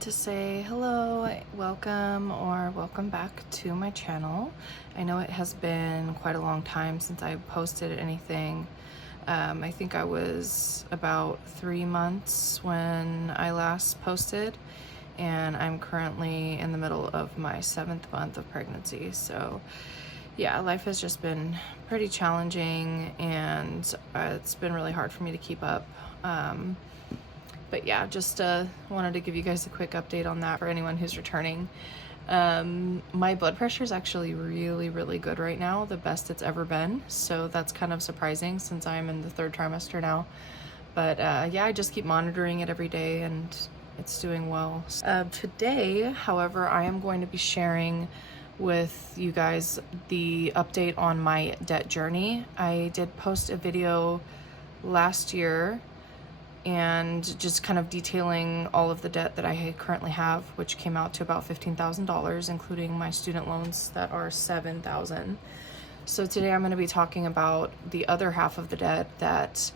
wanted to say hello, welcome, or welcome back to my channel. I know it has been quite a long time since I posted anything. I think I was about 3 months when I last posted, and I'm currently in the middle of my 7th month of pregnancy. So yeah, life has just been pretty challenging, and it's been really hard for me to keep up. But yeah, just wanted to give you guys a quick update on that for anyone who's returning. My blood pressure is actually really good right now, the best it's ever been. So that's kind of surprising since I'm in the 3rd trimester now. But yeah, I just keep monitoring it every day and it's doing well. Today, however, I am going to be sharing with you guys the update on my debt journey. I did post a video last year and just kind of detailing all of the debt that I currently have, which came out to about $15,000, including my student loans that are $7,000. So today I'm going to be talking about the other half of the debt that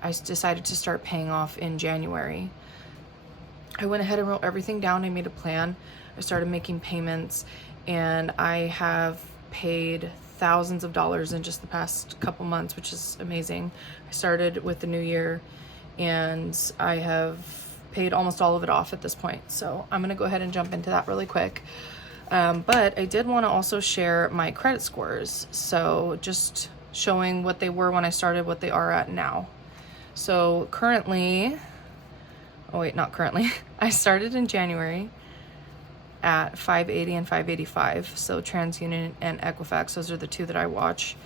I decided to start paying off in January. I went ahead and wrote everything down. I made a plan. I started making payments, and I have paid thousands of dollars in just the past couple months, which is amazing. I started with the new year, and I have paid almost all of it off at this point. So I'm gonna go ahead and jump into that really quick. But I did wanna also share my credit scores. So just showing what they were when I started, what they are at now. So currently, oh wait, not currently. I started in January at 580 and 585. So TransUnion and Equifax, those are the two that I watch.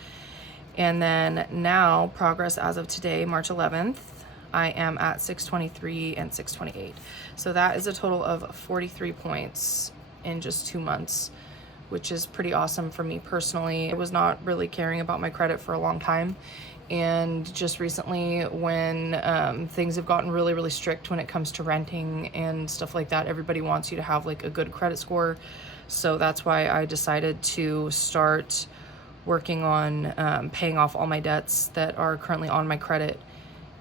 And then now, progress as of today, March 11th, I am at 623 and 628. So that is a total of 43 points in just 2 months, which is pretty awesome for me personally. I was not really caring about my credit for a long time. And just recently, when things have gotten really strict when it comes to renting and stuff like that, everybody wants you to have like a good credit score. So that's why I decided to start working on paying off all my debts that are currently on my credit,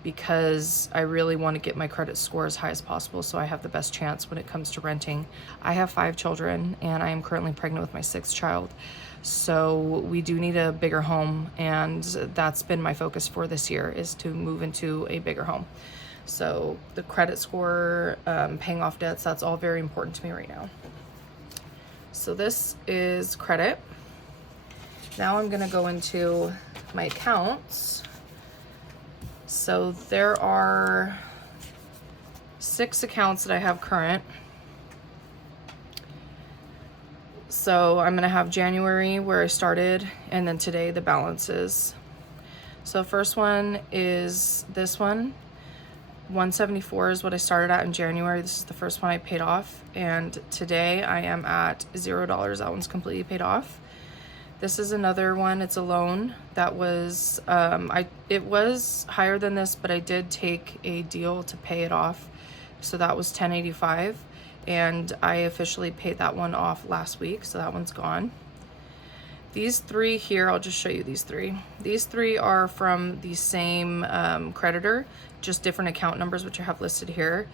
because I really want to get my credit score as high as possible so I have the best chance when it comes to renting. I have 5 children, and I am currently pregnant with my 6th child. So we do need a bigger home, and that's been my focus for this year, is to move into a bigger home. So the credit score, paying off debts, that's all very important to me right now. So this is credit. Now I'm gonna go into my accounts. So there are 6 accounts that I have current. So I'm gonna have January where I started, and then today the balances. So first one is this one. 174 is what I started at in January. This is the first one I paid off, and today I am at $0. That one's completely paid off. This is another one. It's a loan that was, it was higher than this, but I did take a deal to pay it off. So that was $10.85, and I officially paid that one off last week. So that one's gone. These 3 here, I'll just show you these 3. These 3 are from the same creditor, just different account numbers, which I have listed here.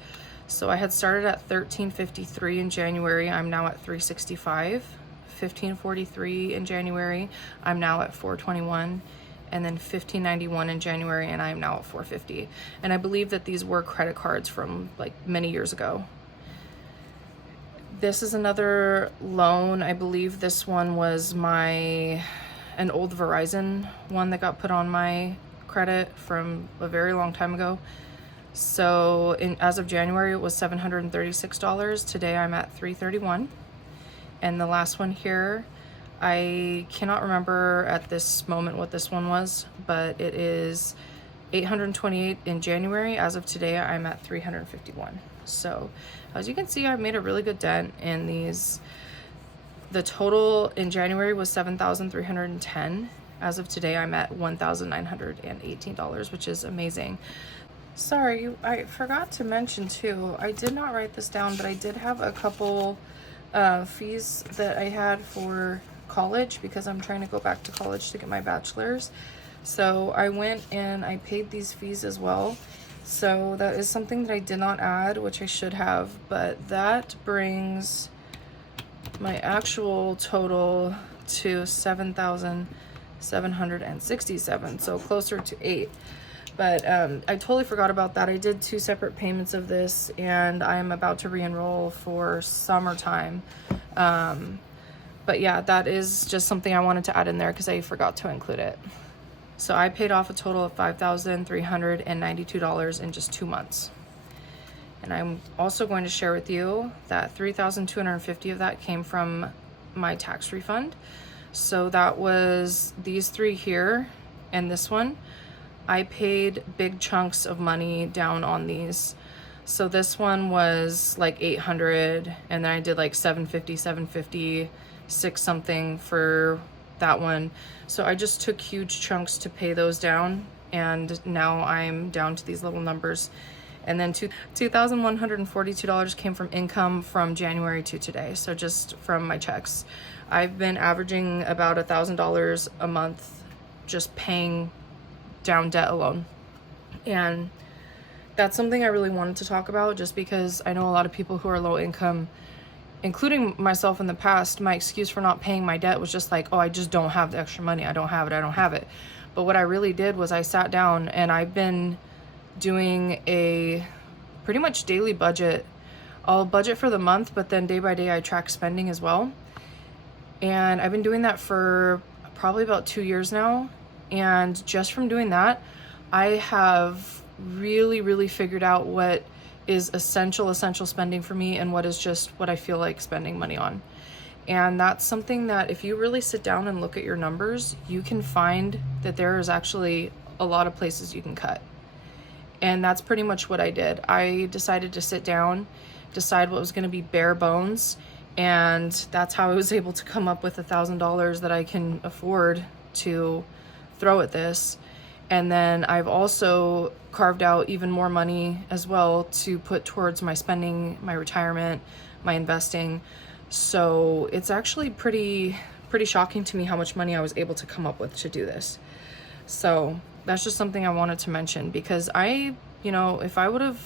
So I had started at $13.53 in January. I'm now at $3.65. $15.43 in January, I'm now at $4.21, and then $15.91 in January, and I am now at $4.50. And I believe that these were credit cards from like many years ago. This is another loan. I believe this one was an old Verizon one that got put on my credit from a very long time ago. So as of January, it was $736. Today I'm at $331. And the last one here, I cannot remember at this moment what this one was, but it is $828 in January. As of today, I'm at $351. So as you can see, I've made a really good dent in these. The total in January was $7,310. As of today, I'm at $1,918, which is amazing. Sorry, I forgot to mention too, I did not write this down, but I did have a couple fees that I had for college, because I'm trying to go back to college to get my bachelor's. So I went and I paid these fees as well. So that is something that I did not add, which I should have, but that brings my actual total to 7,767, so closer to 8. But I totally forgot about that. I did 2 separate payments of this, and I am about to re-enroll for summertime. But yeah, that is just something I wanted to add in there because I forgot to include it. So I paid off a total of $5,392 in just 2 months. And I'm also going to share with you that $3,250 of that came from my tax refund. So that was these 3 here and this one. I paid big chunks of money down on these. So this one was like 800, and then I did like 750, 6 something for that one. So I just took huge chunks to pay those down, and now I'm down to these little numbers. And then $2,142 came from income from January to today, so just from my checks. I've been averaging about $1,000 a month just paying down debt alone. And that's something I really wanted to talk about, just because I know a lot of people who are low income, including myself in the past, my excuse for not paying my debt was just like, oh, I just don't have the extra money. I don't have it. But what I really did was I sat down and I've been doing a pretty much daily budget. I'll budget for the month, but then day by day I track spending as well. And I've been doing that for probably about 2 years now. And just from doing that, I have really figured out what is essential spending for me and what is just what I feel like spending money on. And that's something that if you really sit down and look at your numbers, you can find that there is actually a lot of places you can cut. And that's pretty much what I did. I decided to sit down, decide what was going to be bare bones, and that's how I was able to come up with $1,000 that I can afford to throw at this. And then I've also carved out even more money as well to put towards my spending, my retirement, my investing. So it's actually pretty shocking to me how much money I was able to come up with to do this. So that's just something I wanted to mention, because if I would have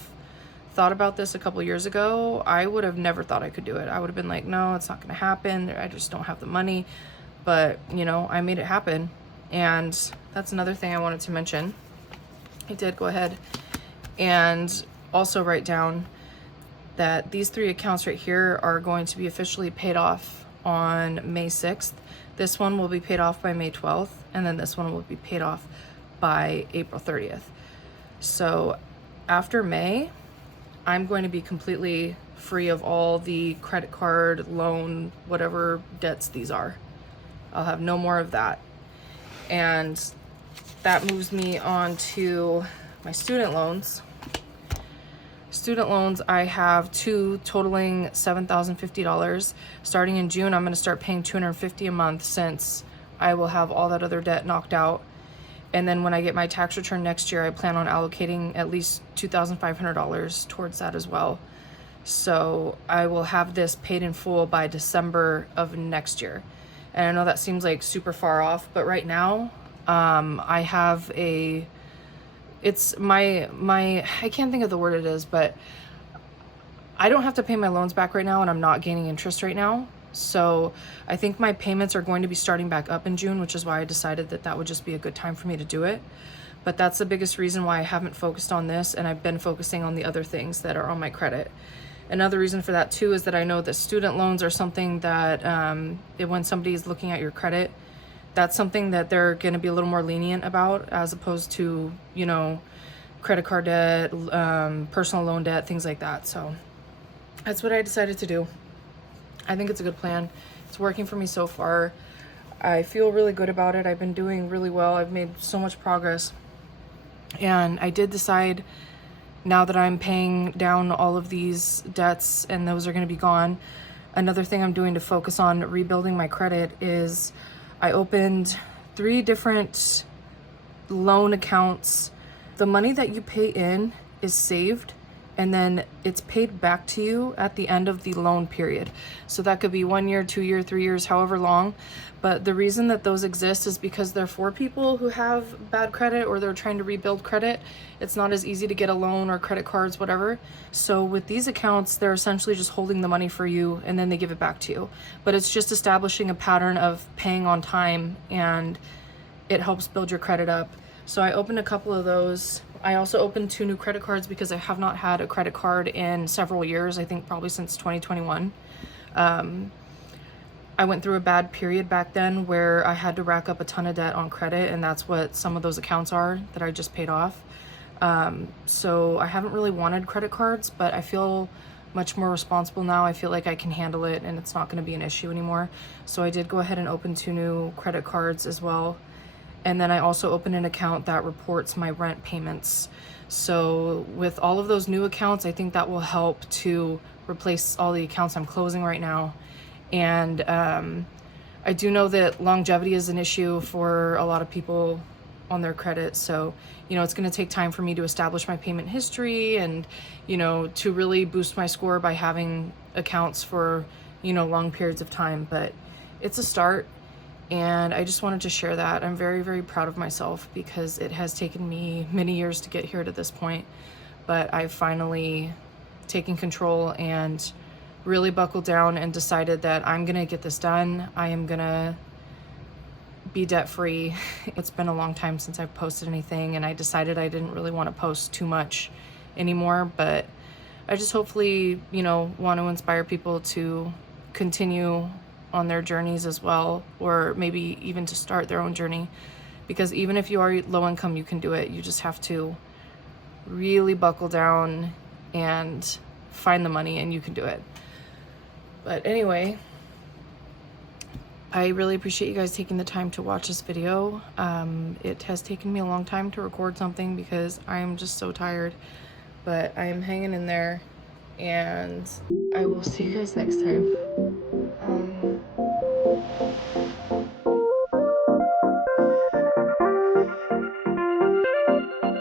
thought about this a couple years ago, I would have never thought I could do it. I would have been like, no, it's not going to happen. I just don't have the money. But, I made it happen. And that's another thing I wanted to mention. I did go ahead and also write down that these 3 accounts right here are going to be officially paid off on May 6th. This one will be paid off by May 12th, and then this one will be paid off by April 30th. So after May, I'm going to be completely free of all the credit card, loan, whatever debts these are. I'll have no more of that. And that moves me on to my student loans. Student loans, I have 2 totaling $7,050. Starting in June, I'm going to start paying $250 a month, since I will have all that other debt knocked out. And then when I get my tax return next year, I plan on allocating at least $2,500 towards that as well. So I will have this paid in full by December of next year. And I know that seems like super far off, but right now, I have it's my, I can't think of the word it is, but I don't have to pay my loans back right now, and I'm not gaining interest right now. So I think my payments are going to be starting back up in June, which is why I decided that that would just be a good time for me to do it. But that's the biggest reason why I haven't focused on this, and I've been focusing on the other things that are on my credit. Another reason for that too is that I know that student loans are something that when somebody is looking at your credit, that's something that they're going to be a little more lenient about, as opposed to, credit card debt, personal loan debt, things like that. So that's what I decided to do. I think it's a good plan. It's working for me so far. I feel really good about it. I've been doing really well. I've made so much progress. And I did decide, now that I'm paying down all of these debts and those are going to be gone, another thing I'm doing to focus on rebuilding my credit is I opened 3 different loan accounts. The money that you pay in is saved, and then it's paid back to you at the end of the loan period. So that could be 1 year, 2 year, 3 years, however long. But the reason that those exist is because they're for people who have bad credit or they're trying to rebuild credit. It's not as easy to get a loan or credit cards, whatever. So with these accounts, they're essentially just holding the money for you and then they give it back to you. But it's just establishing a pattern of paying on time, and it helps build your credit up. So I opened a couple of those. I also opened 2 new credit cards because I have not had a credit card in several years. I think probably since 2021. I went through a bad period back then where I had to rack up a ton of debt on credit, and that's what some of those accounts are that I just paid off. So I haven't really wanted credit cards, but I feel much more responsible now. I feel like I can handle it and it's not going to be an issue anymore. So I did go ahead and open 2 new credit cards as well. And then I also opened an account that reports my rent payments. So with all of those new accounts, I think that will help to replace all the accounts I'm closing right now. And I do know that longevity is an issue for a lot of people on their credit. So, you know, it's going to take time for me to establish my payment history and, you know, to really boost my score by having accounts for, you know, long periods of time. But it's a start. And I just wanted to share that. I'm very, very proud of myself because it has taken me many years to get here to this point. But I've finally taken control and really buckled down and decided that I'm gonna get this done. I am gonna be debt-free. It's been a long time since I've posted anything, and I decided I didn't really want to post too much anymore, but I just hopefully, you know, want to inspire people to continue on their journeys as well, or maybe even to start their own journey, because even if you are low income, you can do it. You just have to really buckle down and find the money, and you can do it. But anyway, I really appreciate you guys taking the time to watch this video. It has taken me a long time to record something because I'm just so tired, but I am hanging in there, and I will see you guys next time.